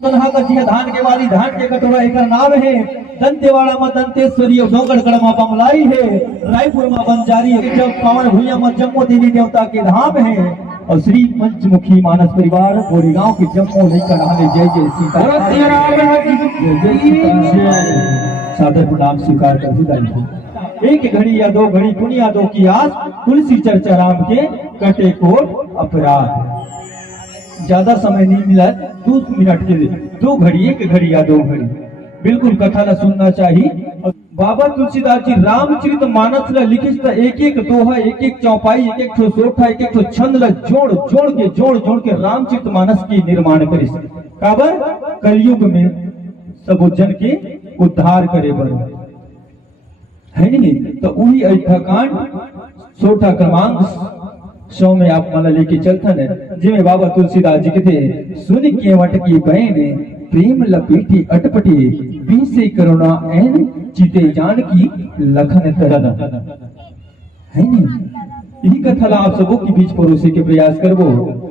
तनहा का जिया धान के वाली धान के कटोरा एक नाम है। दंतेवाड़ा में दंतेश्वरी और डोंगरगढ़ में बमलाई है। रायपुर में बंजारी है। जब पावन भुइया में जम्मू देवी देवता के धाम है। और श्री पंचमुखी मानस परिवार गोरेगांव के जम्मू लेकर आने जय जय सीता सादर प्रणाम स्वीकार कर हुदाई। एक घड़ी या दो घड़ी दुनिया दो की आस तुलसी चर्चा राम के कटे कोट अपराध। ज्यादा समय नहीं मिला, 2 मिनट के लिए 2 घड़ी, 1 घड़ी या 2 घड़ी बिल्कुल कथा ला सुनना चाहिए। बाबा तुलसीदास जी रामचरित मानस ला लिखित एक एक दोहा, एक एक चौपाई, एक एक सोठा, एक एक छंद ला जोड़ जोड़ के रामचरित मानस की निर्माण करे। काबर कलयुग में सब जन के उद्धार करे बर है नहीं। तो वही अयोध्याकांड सोठा क्रमांक 100 में आप मला लेके चलता है। जिसमें बाबा तुलसीदास जी कहते सुन के वट की बहन प्रेम लपेटी अटपटी बीसे करुणा एन चिते जान की लखन तरन है नहीं। यही कथा ला आप सबों के बीच परोसे के प्रयास करबो।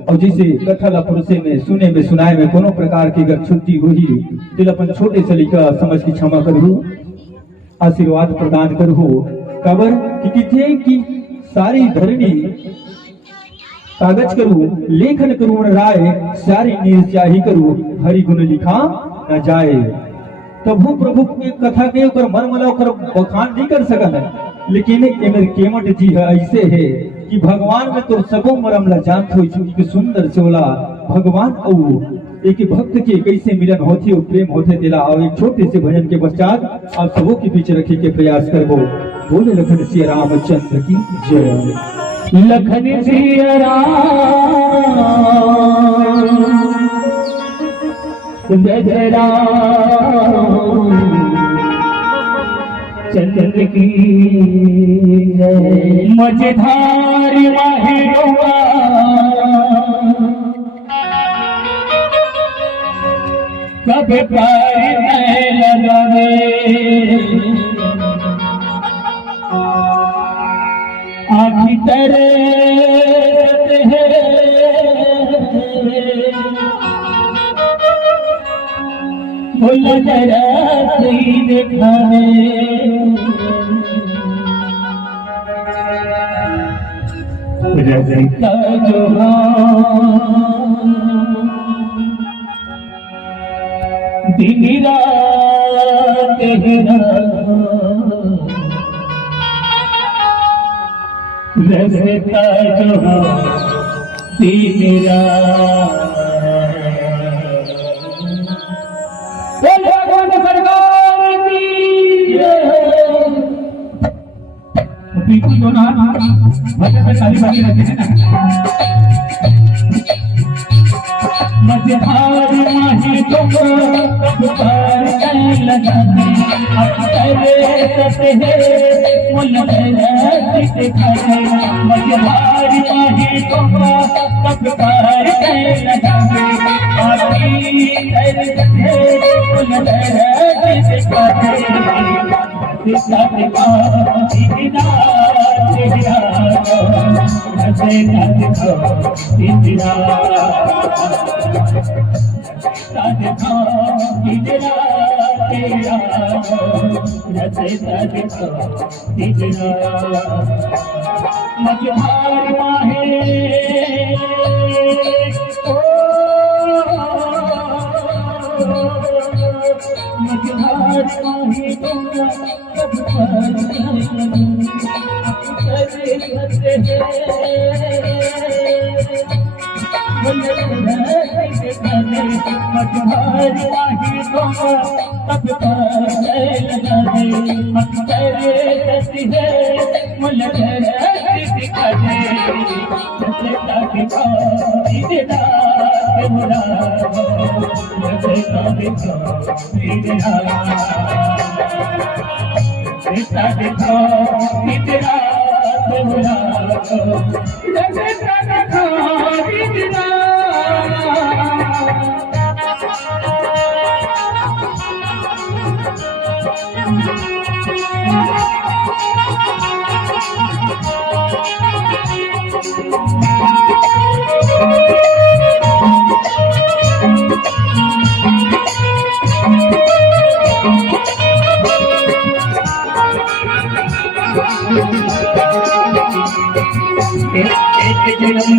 और जैसे कथा ला परोसे में सुने में सुनाए में कोनो प्रकार की अगर छुट्टी हुई तो अपन छोटे से लिखा समझ की क्षमा करू, आशीर्वाद प्रदान करू। कबर कि की सारी धरणी कागज करू लेखन करू राय सारी निर्चाही करू हरि गुण लिखा न जाए। तबु प्रभु के कथा के ऊपर मरमला कर बखान नहीं कर सकन है। लेकिन एमर केमट जी है ऐसे है कि भगवान में तो सबो मरम ला जानत होई कि सुंदर सोला भगवान औ एक भक्त के कैसे मिलन होती और प्रेम होते तेला। और एक छोटे से भजन के पश्चात आप सबों के पीछे रखे के प्रयास करबो। बोले लखन सिया रामचंद्र की जय। लखन सिया राम जय राम चंद्र की जय। मझधार माहिरों कब पार नहीं लगावे आखी तरत है बोला जरा सही दिखावे। रज़का जो दिन रात रज़का जो दिन रात। भगवान सरकार की बिल्कुल जो ना भजन में सारी बातें रहती है ना। मझधार माही तुम कब पार लगाते अरे सते मुल दिखाए। मझधार माही तुम कब पार लगाते मुल दिखाए। मझधार माहे मझधार माहे कब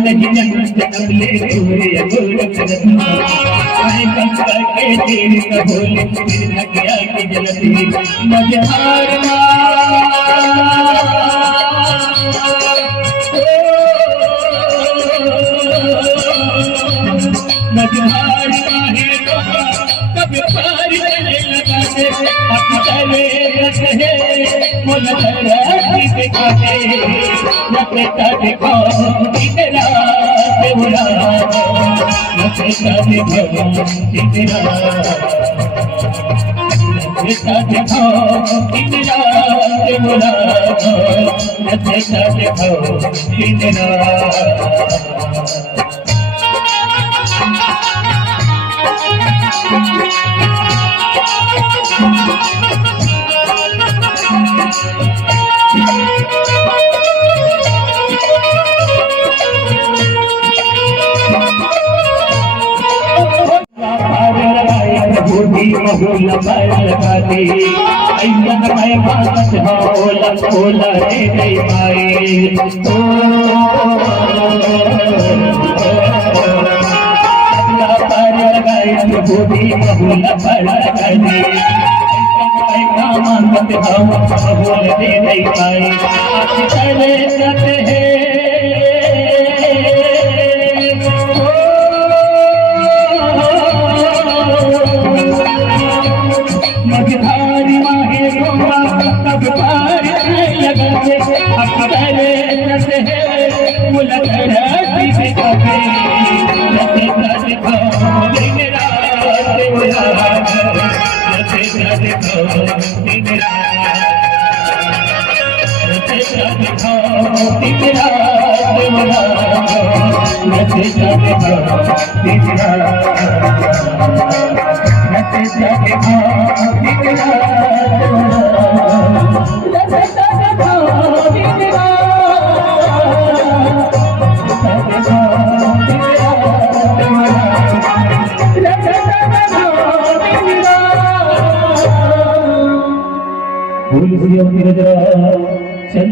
नहीं जन्म ले पूरे अगोर करत आए कंका के तेरे कबूल फिर लगिया की जलती मझधारना मझधारना है कब पार चले लगा से अपने रखे मुझे राती दिखाते नचता देखो तेरा देवरा नचता देखो तेरा नचता देखो तेरा देवरा नचता देखो तेरा बहुला लगाती ऐसन मैं बात होला होला रे नहीं पाई बूढ़ी बहुला लगाती मानत बोल दे नहीं पाई चले जाते हैं मझधारी माहे गोवा तब पार लगते अपने नसे है मुलक राती से कभी नसे देखो दिन रात देवरा नसे देखो दिन रात नसे देखो दिन रात देवरा नसे देखो दिन रात चल